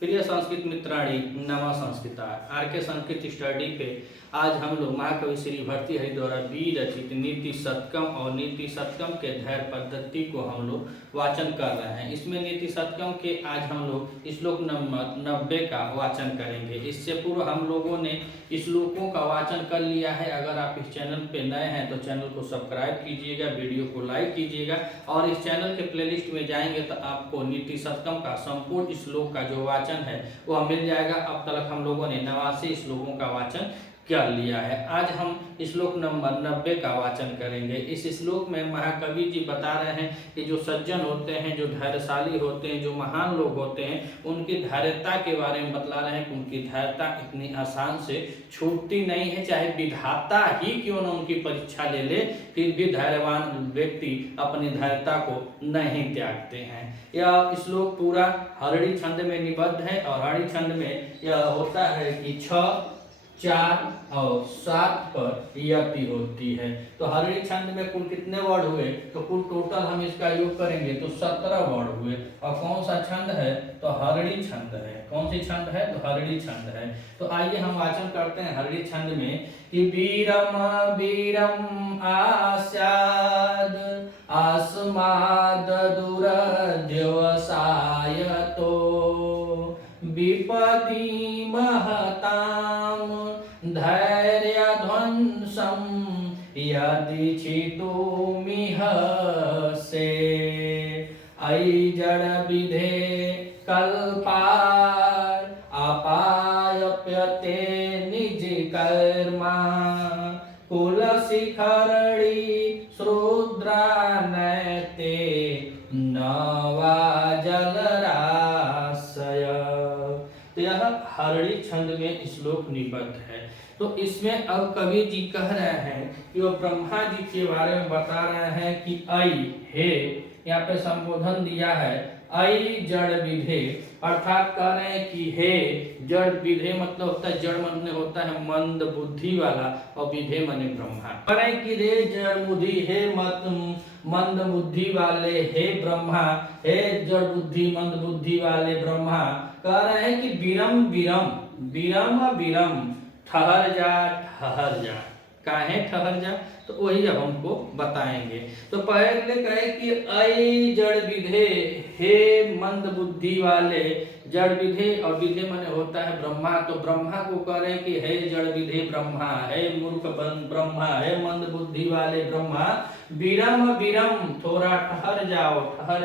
प्रिय संस्कृत मित्राणी नमः संस्कृता आर के संस्कृत स्टडी पे आज हम लोग महाकवि श्री भर्तृहरि द्वारा विरचित नीति शतकम और नीति शतकम के धैर्य पद्धति को हम लोग वाचन कर रहे हैं। इसमें नीति शतकम के आज हम लोग श्लोक नंबर 90 का वाचन करेंगे। इससे पूर्व हम लोगों ने श्लोकों का वाचन कर लिया है। अगर आप इस चैनल पे नए हैं तो चैनल को सब्सक्राइब कीजिएगा, वीडियो को लाइक कीजिएगा और इस चैनल के प्लेलिस्ट में जाएंगे तो आपको नीति शतकम का संपूर्ण श्लोक का जो वाचन है वह मिल जाएगा। अब तक हम लोगों ने 89 श्लोकों का वाचन कर लिया है। आज हम श्लोक नंबर 90 का वाचन करेंगे। इस श्लोक में महाकवि जी बता रहे हैं कि जो सज्जन होते हैं, जो धैर्यशाली होते हैं, जो महान लोग होते हैं, उनकी धैर्यता के बारे में बतला रहे हैं कि उनकी धैर्यता इतनी आसान से छूटती नहीं है। चाहे विधाता ही क्यों न उनकी परीक्षा ले ले, फिर भी धैर्यवान व्यक्ति अपनी धैर्यता को नहीं त्यागते हैं। यह श्लोक पूरा हरड़ी छंद में निबद्ध है और हरड़ी छंद में यह होता है कि 6, 4 और 7 पर यति होती है। तो हरड़ी छंद में कुल कितने वर्ड हुए? तो कुल टोटल हम इसका योग करेंगे तो 17 वर्ड हुए। और कौन सा छंद है? तो हरड़ी छंद है। कौन सी छंद है? तो हरड़ी छंद है। तो आइए हम वाचन करते हैं हरड़ी छंद में कि वीरम वीरम आस्याद अस्माद दुरध्यवसायतो विपदि महताम धैर्य ध्वंसम यदि छितुमिह से अयि जड़ विधे कल्पार अपायप्यते निज कर्मा कुल शिखरणी श्रुद्रा नैते नवा जलराशय। तो यह हरड़ी छंद में श्लोक निबद्ध है। तो इसमें अब कवि जी कह रहे हैं कि वो ब्रह्मा जी के बारे में बता रहे हैं कि अयि हे, यहाँ पे संबोधन दिया है अयि जड़ विधे, अर्थात कह रहे हैं कि हे जड़ विधे मतलब होता है, जड़ मन होता है मंद बुद्धि वाला और विधे मने ब्रह्मा। कह रहे हैं कि रे जड़ बुद्धि, हे मंद बुद्धि वाले हे ब्रह्मा, हे जड़ बुद्धि मंद बुद्धि वाले ब्रह्मा। कह रहे हैं कि विरम विरम विरम विरम ठहर जा ठहर जा। काहे ठहर जा? तो वही अब हमको बताएंगे। तो पहले कहे कि अयि जड़ विधे, हे मंद बुद्धि वाले, जड़ विधे और विधे माने होता है ब्रह्मा। तो ब्रह्मा को कह रहे कि हे जड़ विधे ब्रह्मा, हे मूर्ख ब्रह्मा, हे मंद बुद्धि वाले ब्रह्मा, विरम विरम थोड़ा ठहर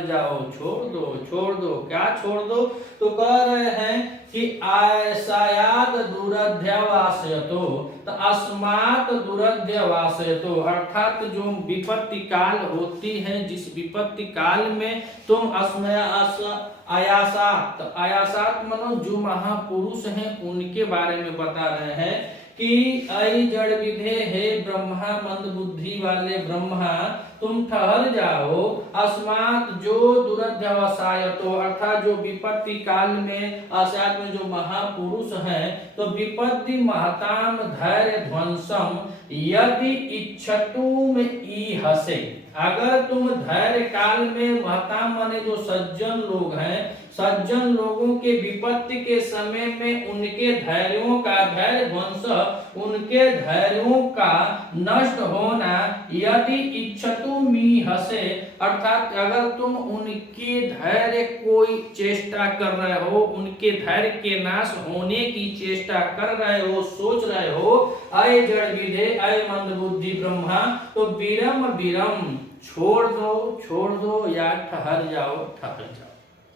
जाओ, छोड़ दो। क्या छोड़ दो? तो कह रहे हैं कि आयसायाद दुरध्यवासयतो, तो अस्मात् दुरध्यवासयतो, अर्थात जो विपत्ति काल होती है, जिस विपत्ति काल में तुम आयासात, तो आयासात मनो जो महापुरुष हैं उनके बारे में बता रहे हैं कि अयि जड़ विधे, हे ब्रह्मा मंद बुद्धि वाले ब्रह्मा, तुम ठहर जाओ। अस्मात् जो दुरध्यवसायतो, अर्थात जो विपत्ति काल में आसात में जो महापुरुष हैं, तो विपत्ति महताम धैर्य ध्वंसम यदि इच्छतुम ईहसे, अगर तुम धैर्य काल में महताम माने जो सज्जन लोग हैं, सज्जन लोगों के विपत्ति के समय में उनके धैर्यों का धैर्य ध्वंस, उनके धैर्यों का नष्ट होना, यदि इच्छतुमीहसे, अर्थात अगर तुम उनके धैर्य कोई चेष्टा कर रहे हो, उनके धैर्य के नाश होने की चेष्टा कर रहे हो, सोच रहे हो, अय जड़ विधे अय मंद बुद्धि ब्रह्मा, तो विरम विरम छोड़ दो या ठहर जाओ।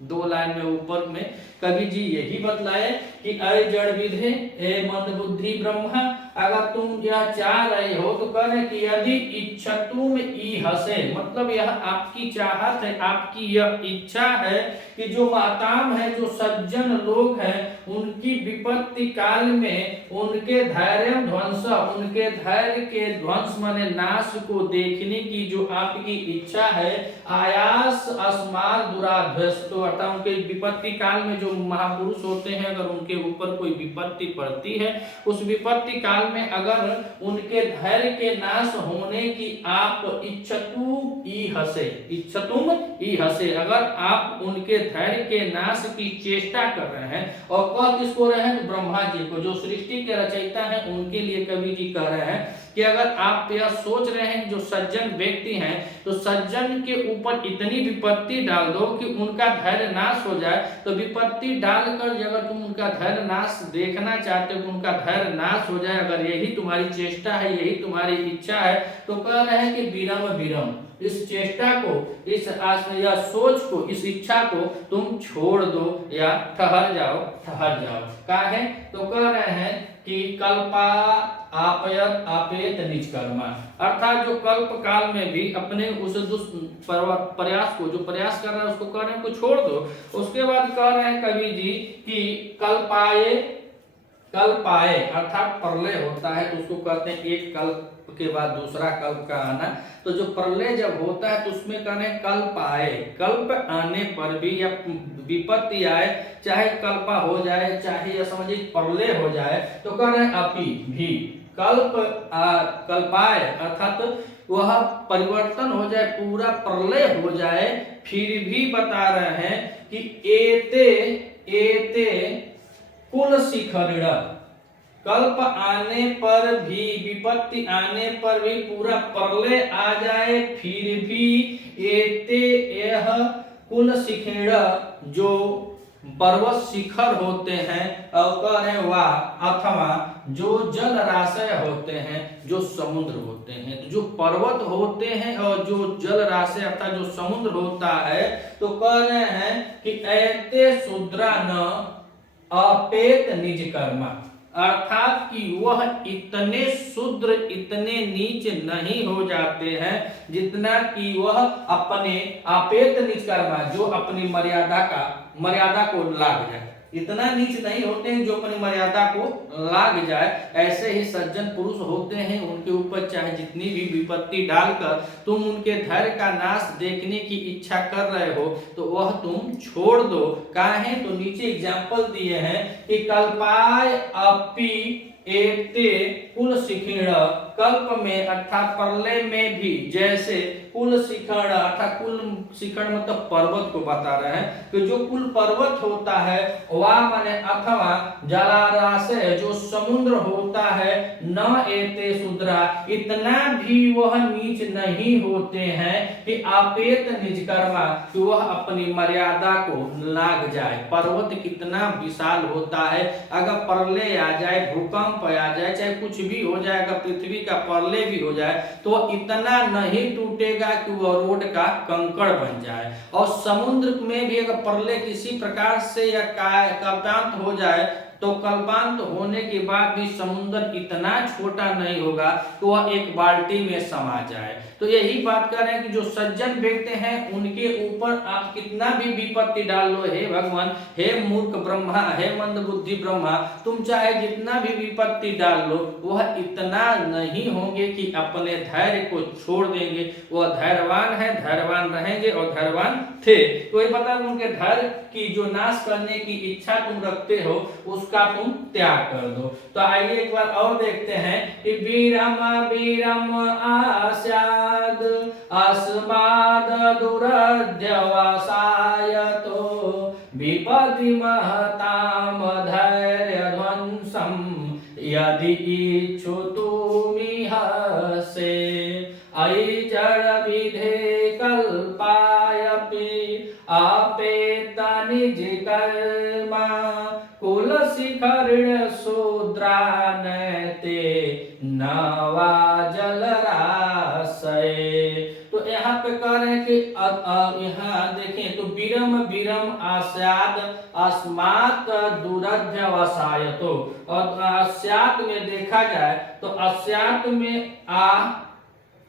दो लाइन में ऊपर में कवि जी यही बतलाए कि अय जड़ विधे हे मंद बुद्धि ब्रह्मा, अगर तुम यह चाह रहे हो तो कह रहे कि यदि इच्छतुम ईहसे, मतलब यह आपकी चाहत है, आपकी यह इच्छा है कि जो महताम है, जो सज्जन लोग हैं, उनकी विपत्ति काल में उनके धैर्य ध्वंस, उनके धैर्य के ध्वंस माने नाश को देखने की जो आपकी इच्छा है, आयास अस्मार दुराध्वस्त, तो अर्थात उनके विपत्ति काल में जो महापुरुष होते हैं अगर उनके ऊपर कोई विपत्ति पड़ती है, उस विपत्ति काल में अगर उनके धैर्य के नाश होने की आप इच्छतुम ई हसे, अगर आप उनके धैर्य के नाश की चेष्टा कर रहे हैं, और कह किसको रहे हैं? ब्रह्मा जी को, जो सृष्टि के रचयिता हैं, उनके लिए कवि जी कह रहे हैं कि अगर आप यह सोच रहे हैं जो सज्जन व्यक्ति हैं, तो सज्जन के ऊपर इतनी विपत्ति डाल दो कि उनका धैर्य नाश हो जाए, तो विपत्ति डालकर अगर तुम उनका धैर्य नाश देखना चाहते हो, उनका धैर्य नाश हो जाए, अगर यही तुम्हारी चेष्टा है, यही तुम्हारी इच्छा है, तो कह रहे हैं कि विरम विरम, इस चेष्टा को, इस आस या सोच को, इस इच्छा को तुम छोड़ दो या ठहर जाओ। काहे? तो कह रहे हैं कि कल्पा आपयत आपेत निज कर्मा, अर्थात जो कल्प काल में भी अपने उस प्रयास को, जो प्रयास कर रहा है उसको कह रहे हैं को छोड़ दो। उसके बाद कह रहे हैं कवि जी कि कल्पाए अर्थात प्रलय होता है तो उसको कहते हैं एक कल्प के बाद दूसरा कल्प का आना, तो जो प्रलय जब होता है तो उसमें कहने कल्प आए, कल्प आने पर भी या विपत्ति आए, चाहे कल्पा हो जाए, चाहे समझिए प्रलय हो जाए, तो कह रहे हैं अपि भी कल्पाए अर्थात वह परिवर्तन हो जाए, पूरा प्रलय हो जाए, फिर भी बता रहे हैं कि एते कुल शिखरिण, कल्प आने पर भी, विपत्ति आने पर भी, पूरा प्रलय आ जाए, फिर भी एते यह कुल शिखिण, जो पर्वत शिखर होते हैं, और कह रहे वा अथवा जो जल राशय होते हैं, जो समुद्र होते हैं, तो जो पर्वत होते हैं और जो जल राशय अर्थात जो समुद्र होता है, तो कह रहे हैं कि ऐते शूद्रा न अपेत निज कर्मा, अर्थात कि वह इतने शूद्र, इतने नीच नहीं हो जाते हैं जितना कि वह अपने अपेत निज कर्मा, जो अपनी मर्यादा को लाग जाए, इतना नीच नहीं होते हैं जो अपनी मर्यादा को लाग जाए। ऐसे ही सज्जन पुरुष होते हैं, उनके ऊपर चाहे जितनी भी विपत्ति डालकर तुम उनके धैर्य का नाश देखने की इच्छा कर रहे हो, तो वह तुम छोड़ दो। काहे? तो नीचे एग्जाम्पल दिए हैं कि कल्पाय अपि एते कुल शिखिण, कल्प में अर्थात प्रलय में भी जैसे कुल शिखर अर्थात कुल शिखर मतलब पर्वत को बता रहे हैं कि जो कुल पर्वत होता है, वह माने अथवा जलाराशय जो समुद्र होता है, न एते शूद्रा, इतना भी वह नीच नहीं होते हैं कि आपेत निज कर्मा, कि वह अपनी मर्यादा को लाग जाए। पर्वत कितना विशाल होता है, अगर प्रलय आ जाए, भूकंप आ जाए, चाहे कुछ भी हो जाए, अगर पृथ्वी का प्रलय भी हो जाए, तो वह इतना नहीं टूटेगा कि वह रोड का कंकड़ बन जाए। और समुद्र में भी अगर प्रलय किसी प्रकार से या कल्पांत हो जाए, तो कल्पांत होने के बाद भी समुद्र इतना छोटा नहीं होगा कि वह एक बाल्टी में समा जाए। तो यही बात कर रहे हैं कि जो सज्जन व्यक्ति हैं, उनके ऊपर आप कितना भी विपत्ति डाल लो, हे भगवान, हे मूर्ख ब्रह्मा, हे मंद बुद्धि ब्रह्मा, तुम चाहे जितना भी विपत्ति डाल लो, वह इतना नहीं होंगे कि अपने धैर्य को छोड़ देंगे। वह धैर्यवान है, धैर्यवान रहेंगे और धैर्यवान थे। तो ये बता, उनके धैर्य की जो नाश करने की इच्छा तुम रखते हो, उसका तुम त्याग कर दो। तो आइए एक बार और देखते हैं कि वीरम वीरम आस्याद अस्माद दुरध्यवसायतो विपदि महताम धैर्य ध्वंसम यदि इच्छुतुमिह से अयिजड़ विधे कल्पायपि आपेत निज कर्मा कुल शिखरिण शूद्रा नैते नवा जल राशय। तो यहाँ पे कह रहे हैं कि यहाँ देखें तो विरम विरम आस्याद अस्मात् दुरध्यवसायतो, और अस्यात् में देखा जाए तो अस्यात् में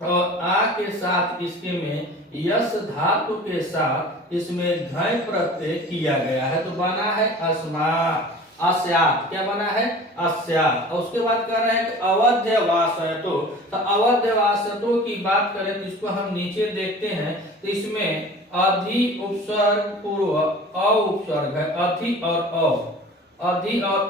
और आ के साथ इसके में यस धातु के साथ इसमें घय प्रत्यय किया गया है, तो बना है अस्मात्। अस्यात्, क्या बना है? अस्यात्। और उसके बाद कर रहे हैं कि अवध्यवासयतो। तो अवध्यवासयतो की बात करें तो इसको हम नीचे देखते हैं तो इसमें अधि उपसर्ग पूर्व अ उपसर्ग है, अधि और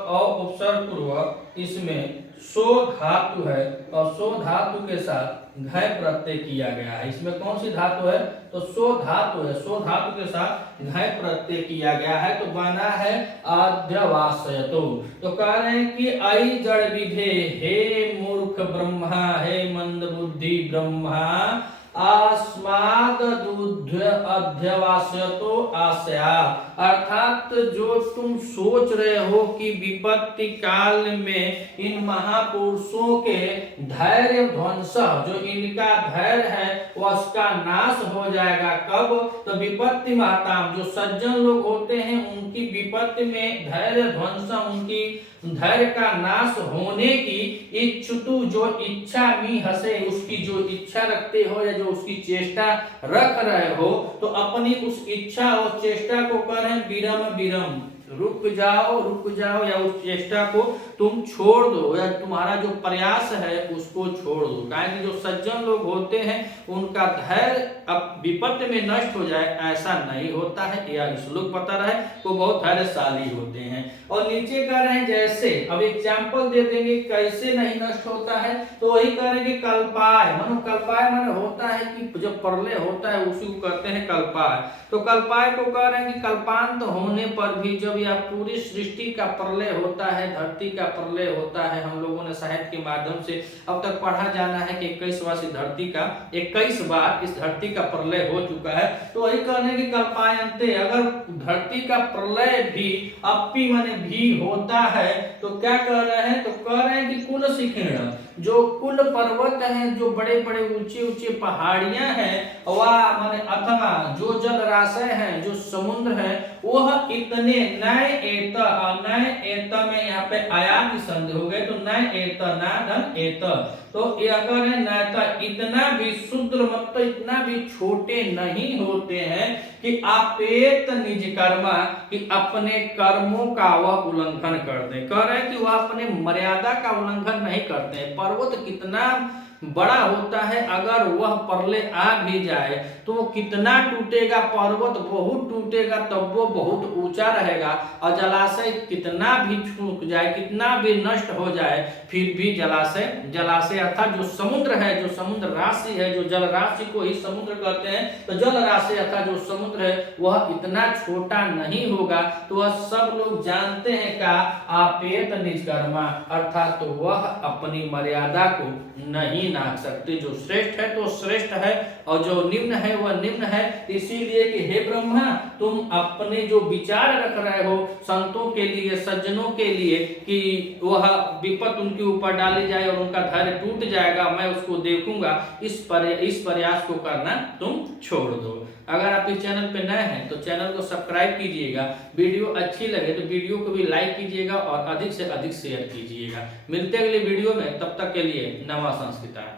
अ उपसर्ग पूर्व इसमें सो धातु है और सो धातु के साथ घय प्रत्यय किया गया है। इसमें कौन सी धातु है? तो सो धातु है, सो धातु के साथ घय प्रत्यय किया गया है तो बना है अध्यवासयतो। तो कह रहे हैं कि आई जड़ विधे, हे मूर्ख ब्रह्मा, हे मंद बुद्धि ब्रह्मा, अस्माद दूध अध्यवासयतो आशया, अर्थात जो तुम सोच रहे हो कि विपत्ति काल में इन महापुरुषों के धैर्य ध्वंस, जो इनका धैर्य है वह उसका नाश हो जाएगा। कब? तो विपत्ति महताम, जो सज्जन लोग होते हैं उनकी विपत्ति में धैर्य ध्वंस, उनकी धैर्य का नाश होने की इच्छुतु, जो इच्छा मी हसे, उसकी जो इच्छा रखते हो या जो उसकी चेष्टा रख रहे हो, तो अपनी उस इच्छा और चेष्टा को करें विरम विरम, रुक जाओ या उस चेष्टा को तुम छोड़ दो या तुम्हारा जो प्रयास है उसको छोड़ दो। कारण जो सज्जन लोग होते हैं उनका धैर्य अब विपत्ति में नष्ट हो जाए ऐसा नहीं होता है, या श्लोक पता रहे वो बहुत धैर्यशाली होते हैं। और नीचे कह रहे हैं जैसे, अब एग्जाम्पल दे देंगे कैसे नहीं नष्ट होता है, तो वही कह रहे हैं कल्पाय, मानो कल्पाय मानो होता है कि जब प्रलय होता है उसी को कहते हैं कल्पाय। तो कल्पाय को कह रहे हैं कि कल्पांत होने पर भी जब यह पूरी सृष्टि का प्रलय होता है, धरती का प्रलय होता है, हम लोगों ने साहित्य के माध्यम से अब तक पढ़ा जाना है कि 21वां धरती का 21 बार इस धरती का प्रलय हो चुका है। तो वही कहने की कल्पायन्ते, अगर धरती का प्रलय भी अपी माने भी होता है तो क्या कह रहे हैं? तो कह रहे हैं कि कुल शिखिण, जो कुल पर्वत हैं, जो बड़े बड़े ऊंचे ऊंचे पहाड़ियां हैं, वह माने अथवा जो जल राशि हैं, जो समुद्र है, वह इतने नए एत, नए एत में यहाँ पे आया की संधि हो गए तो नए एत, ना धन एत, तो ये अगर है नयता, इतना भी शुद्र मतलब इतना भी छोटे नहीं होते हैं कि आपेत निज कर्मा, कि अपने कर्मों का वह उल्लंघन करते हैं। कह रहे हैं कि वह अपने मर्यादा का उल्लंघन नहीं करते हैं। पर्वत कितना बड़ा होता है, अगर वह प्रलय आ भी जाए तो वो कितना टूटेगा, पर्वत बहुत टूटेगा तब वो बहुत ऊंचा रहेगा, और जलाशय कितना भी सूख जाए, कितना भी नष्ट हो जाए, फिर भी जलाशय अर्थात जो समुद्र है, जो समुद्र राशि है, जो जल राशि को ही समुद्र कहते हैं, तो जल राशि अर्थात जो समुद्र है वह इतना छोटा नहीं होगा। तो वह सब लोग जानते हैं का आपेत निज कर्मा, अर्थात तो वह अपनी मर्यादा को नहीं नाप सकते। जो श्रेष्ठ है तो श्रेष्ठ है और जो निम्न है वह निम्न है। इसीलिए कि हे ब्रह्मा, तुम अपने जो विचार रख रहे हो संतों के लिए, सज्जनों के लिए, कि वह विपत उनके ऊपर डाली जाए और उनका धैर्य टूट जाएगा, मैं उसको देखूंगा, इस प्रयास को करना तुम छोड़ दो। अगर आप इस चैनल पे नए हैं तो चैनल को सब्सक्राइब कीजिएगा, वीडियो अच्छी लगे तो वीडियो को भी लाइक कीजिएगा और अधिक से अधिक शेयर कीजिएगा। मिलते हैं अगले वीडियो में, तब तक के लिए नमः संस्कृता।